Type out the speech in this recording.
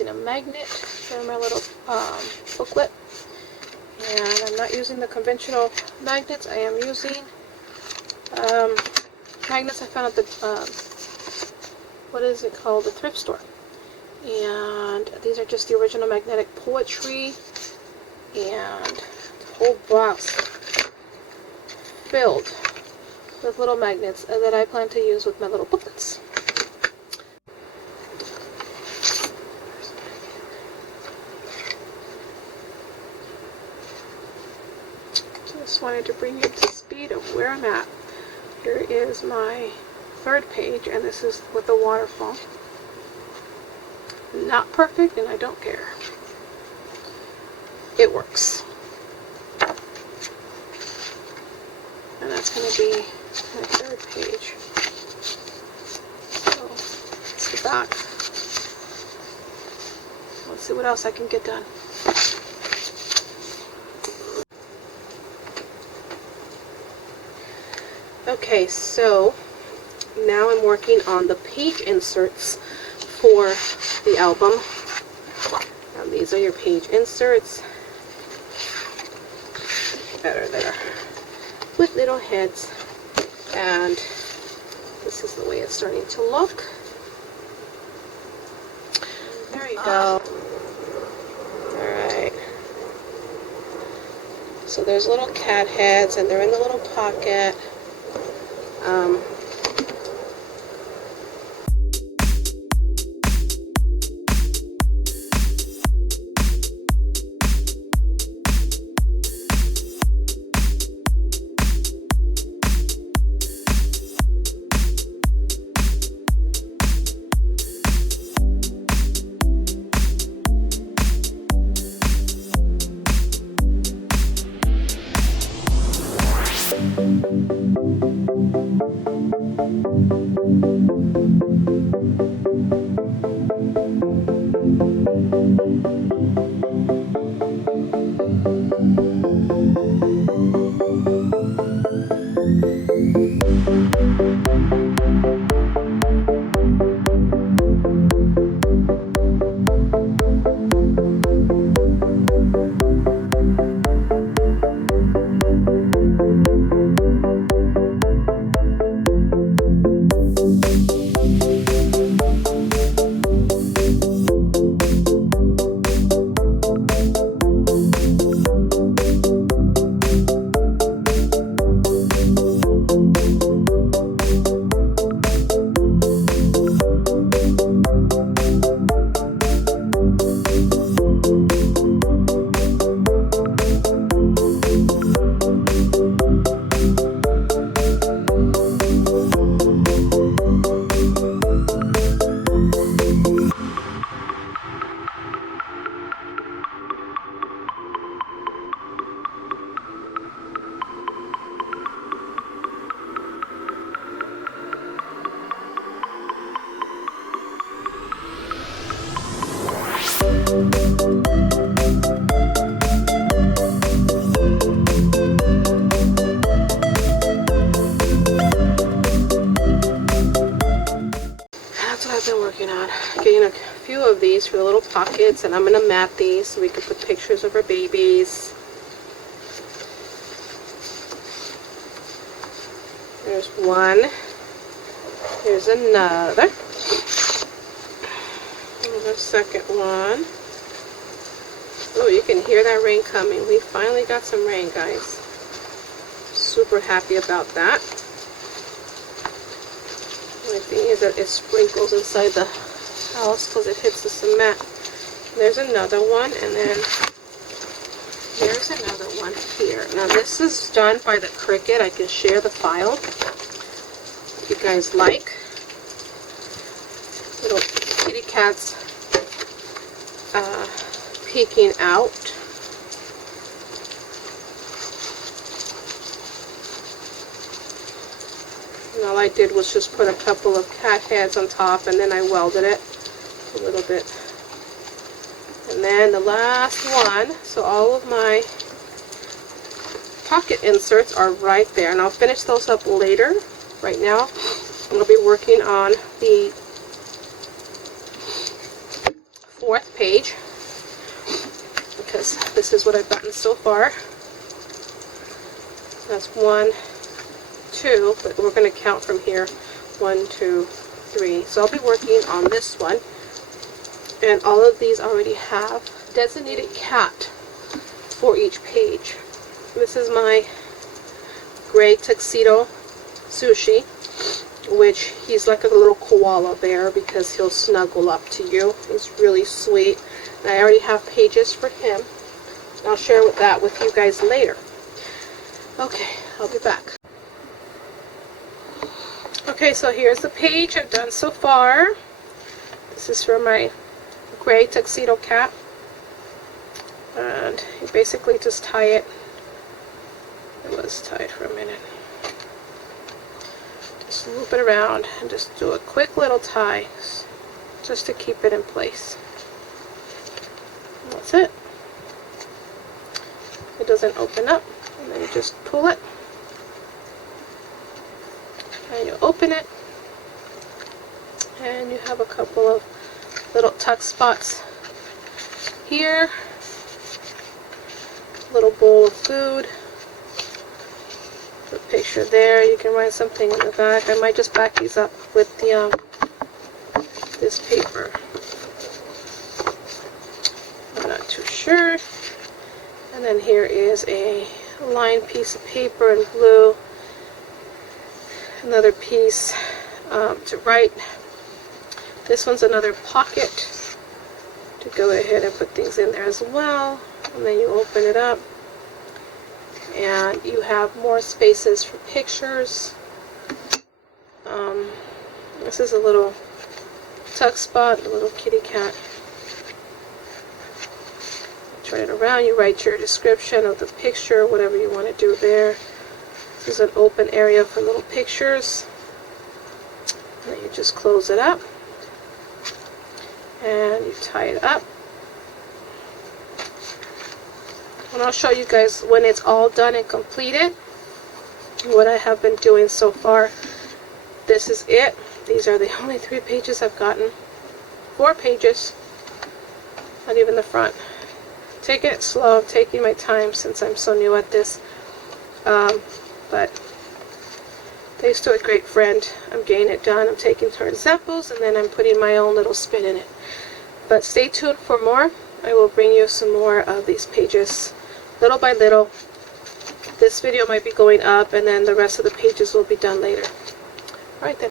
using a magnet for my little booklet. And I'm not using the conventional magnets. I am using magnets I found at the, what is it called? The thrift store. And these are just the original magnetic poetry. And the whole box filled with little magnets that I plan to use with my little booklets. Just wanted to bring you up to speed of where I'm at. Here is my third page, and this is with the waterfall. Not perfect, and I don't care. It works. And that's going to be my third page. So, that's the back. Let's see what else I can get done. Okay, so now I'm working on the page inserts for the album. Now these are your page inserts that are there with little heads, and this is the way it's starting to look. There you go. Alright. So there's little cat heads, and they're in the little pocket. Getting a few of these for the little pockets, and I'm going to mat these so we can put pictures of our babies. There's one. Here's another. There's a second one. Oh, you can hear that rain coming. We finally got some rain, guys. Super happy about that. The thing is that it sprinkles inside the house because it hits the cement. There's another one, and then there's another one here. Now this is done by the Cricut. I can share the file if you guys like. Little kitty cats peeking out. And all I did was just put a couple of cat heads on top, and then I welded it a little bit. And then the last one, so all of my pocket inserts are right there, and I'll finish those up later. Right now, I'm going to be working on the 4th page, because this is what I've gotten so far. That's 1, 2, but we're going to count from here. 1, 2, 3. So I'll be working on this one. And all of these already have designated cat for each page. This is my gray tuxedo Sushi, which he's like a little koala bear because he'll snuggle up to you. He's really sweet. And I already have pages for him. I'll share that with you guys later. Okay, I'll be back. Okay, so here's the page I've done so far. This is for my gray tuxedo cat. And you basically just tie it. It was tied for a minute. Just loop it around and just do a quick little tie just to keep it in place. And that's it. It doesn't open up, and then you just pull it and you open it, and you have a couple of little tuck spots here. Little bowl of food. The picture there. You can write something in the back. I might just back these up with the this paper. I'm not too sure. And then here is a lined piece of paper in blue. Another piece to write. This one's another pocket to go ahead and put things in there as well. And then you open it up and you have more spaces for pictures. This is a little tuck spot, a little kitty cat. Turn it around, you write your description of the picture, whatever you want to do there. This is an open area for little pictures. And then you just close it up and you tie it up. And I'll show you guys when it's all done and completed what I have been doing so far. This is it. These are the only 3 pages I've gotten. 4 pages, not even the front. Taking it slow, I'm taking my time since I'm so new at this. But thanks to a great friend, I'm getting it done. I'm taking her examples and then I'm putting my own little spin in it. But stay tuned for more. I will bring you some more of these pages little by little. This video might be going up and then the rest of the pages will be done later. Alright then.